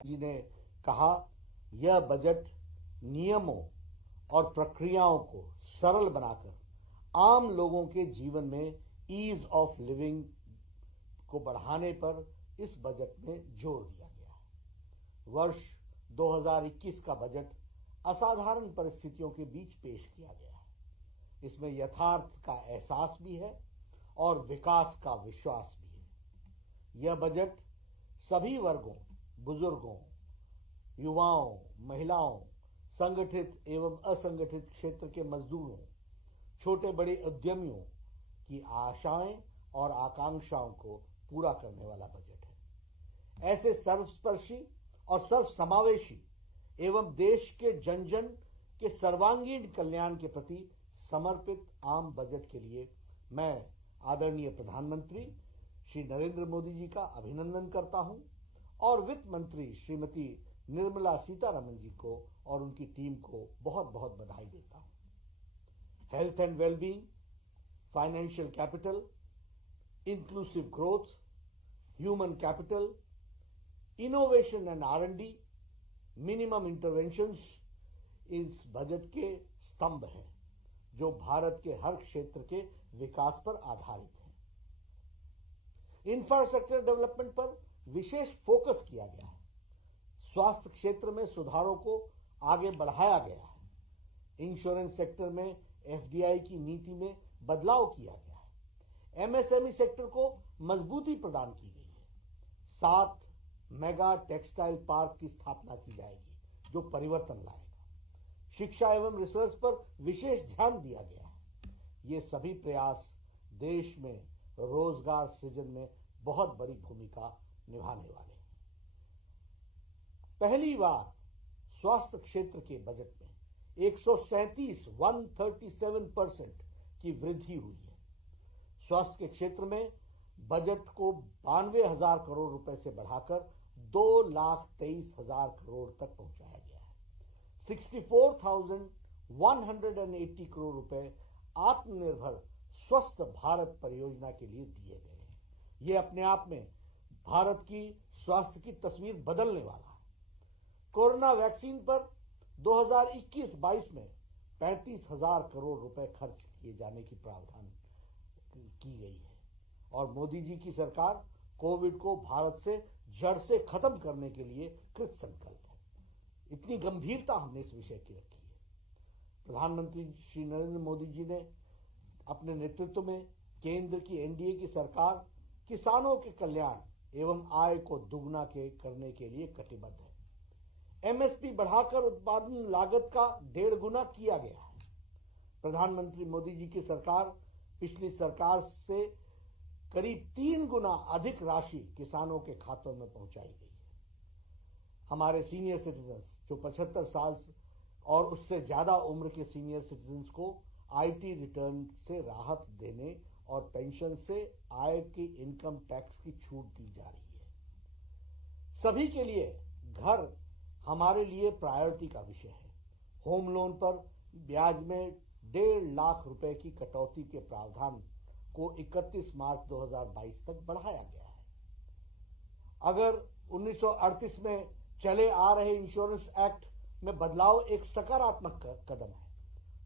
जी ने कहा, यह बजट नियमों और प्रक्रियाओं को सरल बनाकर आम लोगों के जीवन में ईज ऑफ लिविंग को बढ़ाने पर इस बजट में जोर दिया गया है। वर्ष 2021 का बजट असाधारण परिस्थितियों के बीच पेश किया गया है। इसमें यथार्थ का एहसास भी है और विकास का विश्वास भी है। यह बजट सभी वर्गों, बुजुर्गों, युवाओं, महिलाओं, संगठित एवं असंगठित क्षेत्र के मजदूरों, छोटे बड़े उद्यमियों की आशाएं और आकांक्षाओं को पूरा करने वाला बजट है। ऐसे सर्वस्पर्शी और सर्वसमावेशी एवं देश के जन जन के सर्वांगीण कल्याण के प्रति समर्पित आम बजट के लिए मैं आदरणीय प्रधानमंत्री श्री नरेंद्र मोदी जी का अभिनंदन करता हूं और वित्त मंत्री श्रीमती निर्मला सीतारमण जी को और उनकी टीम को बहुत बहुत बधाई देता हूं। Health and wellbeing, financial capital, inclusive growth, human capital, innovation and R&D, minimum interventions इस बजट के स्तंभ हैं जो भारत के हर क्षेत्र के विकास पर आधारित है। इंफ्रास्ट्रक्चर डेवलपमेंट पर विशेष फोकस किया गया है। स्वास्थ्य क्षेत्र में सुधारों को आगे बढ़ाया गया है। इंश्योरेंस सेक्टर में FDI की नीति में बदलाव किया गया है। MSME सेक्टर को मजबूती प्रदान की गई है। 7 मेगा टेक्सटाइल पार्क की स्थापना की जाएगी जो परिवर्तन लाएगा। शिक्षा एवं रिसर्च पर विशेष ध्यान दिया गया है। ये सभी प्रयास देश में रोजगार सृजन में बहुत बड़ी भूमिका निभाने वाले हैं। पहली बार स्वास्थ्य क्षेत्र के बजट में 137% की वृद्धि हुई है। स्वास्थ्य के क्षेत्र में बजट को 92,000 करोड़ रुपए से बढ़ाकर 2,23,000 करोड़ तक पहुंचाया गया है। 64,180 करोड़ रुपए आत्मनिर्भर स्वस्थ भारत परियोजना के लिए दिए गए हैं। ये अपने आप में भारत की स्वास्थ्य की तस्वीर बदलने वाला है। कोरोना वैक्सीन पर 2021-22 में 35,000 करोड़ रुपए खर्च किए जाने की प्रावधान की गई है और मोदी जी की सरकार कोविड को भारत से जड़ से खत्म करने के लिए कृत संकल्प है। इतनी गंभीरता हमने इस विषय की रखी है। प्रधानमंत्री श्री नरेंद्र मोदी जी ने अपने नेतृत्व में केंद्र की NDA की सरकार किसानों के कल्याण एवं आय को दुगना करने के लिए कटिबद्ध है। MSP बढ़ाकर उत्पादन लागत का 1.5 गुना किया गया है। प्रधानमंत्री मोदी जी की सरकार पिछली सरकार से करीब 3 गुना अधिक राशि किसानों के खातों में पहुंचाई गई है। हमारे सीनियर सिटीजन्स जो 75 साल और उससे ज्यादा उम्र के सीनियर सिटीजन्स को IT रिटर्न से राहत देने और पेंशन से आय की इनकम टैक्स की छूट दी जा रही है। सभी के लिए घर हमारे लिए प्रायोरिटी का विषय है। होम लोन पर ब्याज में 1.5 लाख रुपए की कटौती के प्रावधान को 31 मार्च 2022 तक बढ़ाया गया है। अगर 1938 में चले आ रहे इंश्योरेंस एक्ट में बदलाव एक सकारात्मक कदम है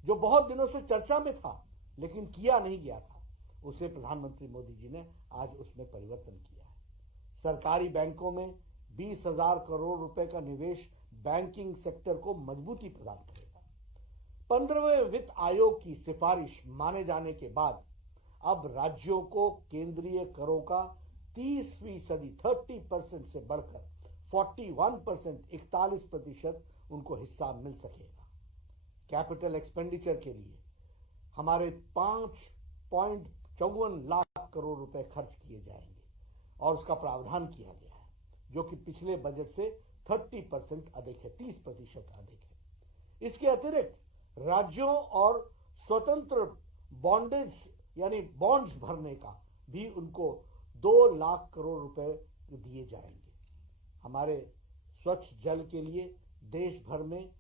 जो बहुत दिनों से चर्चा में था लेकिन किया नहीं गया था। उसे प्रधानमंत्री मोदी जी ने आज उसमें परिवर्तन किया है। सरकारी बैंकों में 20,000 करोड़ रुपए का निवेश बैंकिंग सेक्टर को मजबूती प्रदान करेगा। 15वें वित्त आयोग की सिफारिश माने जाने के बाद अब राज्यों को केंद्रीय करों का 30% से बढ़कर 41% उनको हिस्सा मिल सकेगा। कैपिटल एक्सपेंडिचर के लिए हमारे 5.54 लाख करोड़ रुपए खर्च किए जाएंगे और उसका प्रावधान किया गया है जो कि पिछले बजट से 30% अधिक है, 30% अधिक है। इसके अतिरिक्त राज्यों और स्वतंत्र बॉन्डेज यानी बॉन्ड्स भरने का भी उनको 2 लाख करोड़ रुपए दिए जाएंगे। हमारे स्वच्छ जल के लिए देश भर में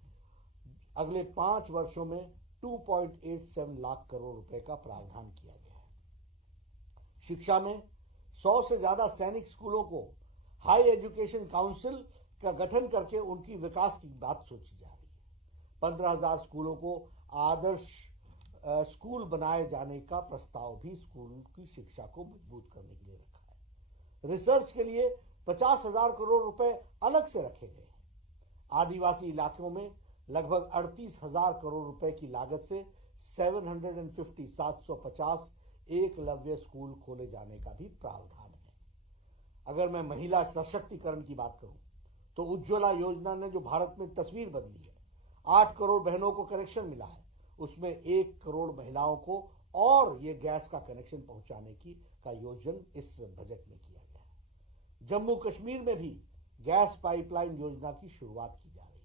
अगले 5 वर्षों में 2.87 लाख करोड़ रुपए का प्रावधान किया गया है। शिक्षा में 100 से ज्यादा सैनिक स्कूलों को हाई एजुकेशन काउंसिल का गठन करके उनकी विकास की बात सोची जा रही है। 15,000 स्कूलों को आदर्श स्कूल बनाए जाने का प्रस्ताव भी स्कूल की शिक्षा को मजबूत करने के लिए रखा है। रिसर्च के लिए 50,000 करोड़ रुपए अलग से रखे गए हैं। आदिवासी इलाकों में लगभग 38,000 करोड़ रुपए की लागत से 750 एकलव्य स्कूल खोले जाने का भी प्रावधान है। अगर मैं महिला सशक्तिकरण की बात करूं तो उज्ज्वला योजना ने जो भारत में तस्वीर बदली है, 8 करोड़ बहनों को कनेक्शन मिला है, उसमें 1 करोड़ महिलाओं को और ये गैस का कनेक्शन पहुंचाने का योजन इस बजट में किया गया है। जम्मू कश्मीर में भी गैस पाइपलाइन योजना की शुरुआत की जा रही है।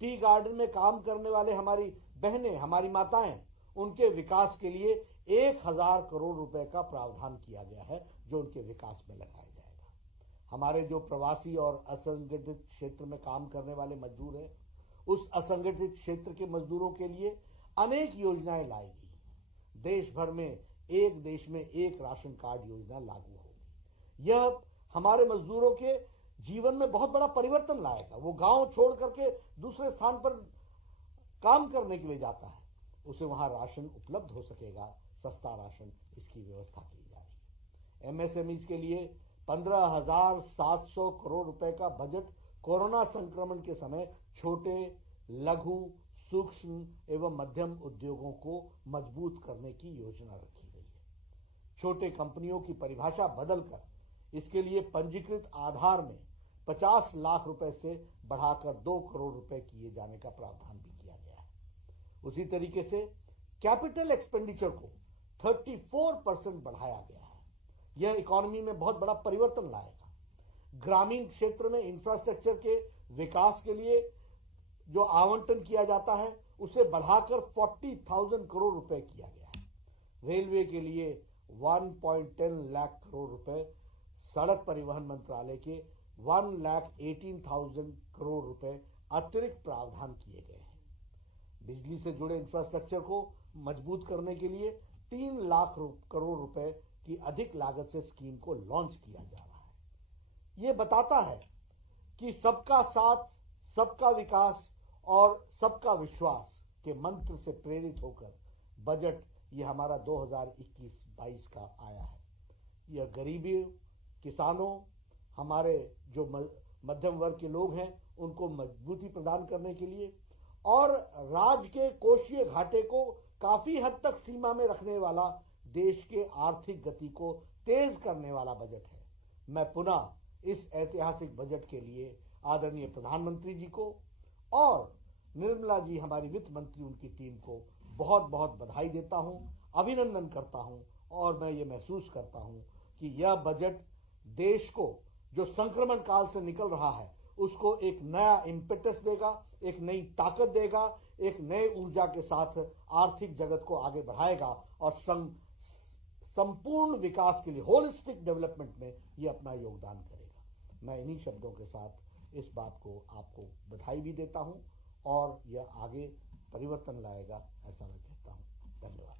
टी गार्डन में काम करने वाले हमारी बहनें, हमारी माताएं, उनके विकास के लिए 1,000 करोड़ रुपए का प्रावधान किया गया है, जो उनके विकास में लगाया जाएगा। हमारे जो प्रवासी और असंगठित क्षेत्र में काम करने वाले मजदूर हैं, उस असंगठित क्षेत्र के मजदूरों के लिए अनेक योजनाएं लाई गई। देश भर में एक राशन कार्ड योजना लागू होगी। यह हमारे मजदूरों के जीवन में बहुत बड़ा परिवर्तन लाएगा। वो गांव छोड़ करके दूसरे स्थान पर काम करने के लिए जाता है, उसे वहां राशन उपलब्ध हो सकेगा, सस्ता राशन, इसकी व्यवस्था की जा रही है। एमएसएमईज के लिए 15,700 करोड़ रुपए का बजट कोरोना संक्रमण के समय छोटे, लघु, सूक्ष्म एवं मध्यम उद्योगों को मजबूत करने की योजना रखी गई है। छोटे कंपनियों की परिभाषा बदलकर इसके लिए पंजीकृत आधार में 50 लाख रुपए से बढ़ाकर 2 करोड़ रुपए किए जाने का प्रावधान भी किया गया है। उसी तरीके से कैपिटल एक्सपेंडिचर को 34% बढ़ाया गया है। यह इकोनॉमी में बहुत बड़ा परिवर्तन लाएगा। ग्रामीण क्षेत्र में इंफ्रास्ट्रक्चर के विकास के लिए जो आवंटन किया जाता है, उसे बढ़ाकर 40,000 करोड़ रुपए किया गया है। रेलवे के लिए 1.10 लाख करोड़ रुपए, सड़क परिवहन मंत्रालय के 1,18,000 करोड़ रुपए अतिरिक्त प्रावधान किए गए हैं। बिजली से जुड़े इंफ्रास्ट्रक्चर को मजबूत करने के लिए 3 लाख करोड़ रुपए की अधिक लागत से स्कीम को लॉन्च किया जा रहा है। यह बताता है कि सबका साथ, सबका विकास और सबका विश्वास के मंत्र से प्रेरित होकर बजट ये हमारा 2021-22 का आया है। यह गरीबी, किसानों, हमारे जो मध्यम वर्ग के लोग हैं, उनको मजबूती प्रदान करने के लिए और राज्य के कोषीय घाटे को काफी हद तक सीमा में रखने वाला, देश के आर्थिक गति को तेज करने वाला बजट है। मैं पुनः इस ऐतिहासिक बजट के लिए आदरणीय प्रधानमंत्री जी को और निर्मला जी, हमारी वित्त मंत्री, उनकी टीम को बहुत बहुत बधाई देता हूं, अभिनंदन करता हूं और मैं ये महसूस करता हूं कि यह बजट देश को जो संक्रमण काल से निकल रहा है, उसको एक नया इम्पेटस देगा, एक नई ताकत देगा, एक नए ऊर्जा के साथ आर्थिक जगत को आगे बढ़ाएगा और संपूर्ण विकास के लिए, होलिस्टिक डेवलपमेंट में ये अपना योगदान करेगा। मैं इन्हीं शब्दों के साथ इस बात को आपको बधाई भी देता हूं और यह आगे परिवर्तन लाएगा, ऐसा मैं कहता हूं। धन्यवाद।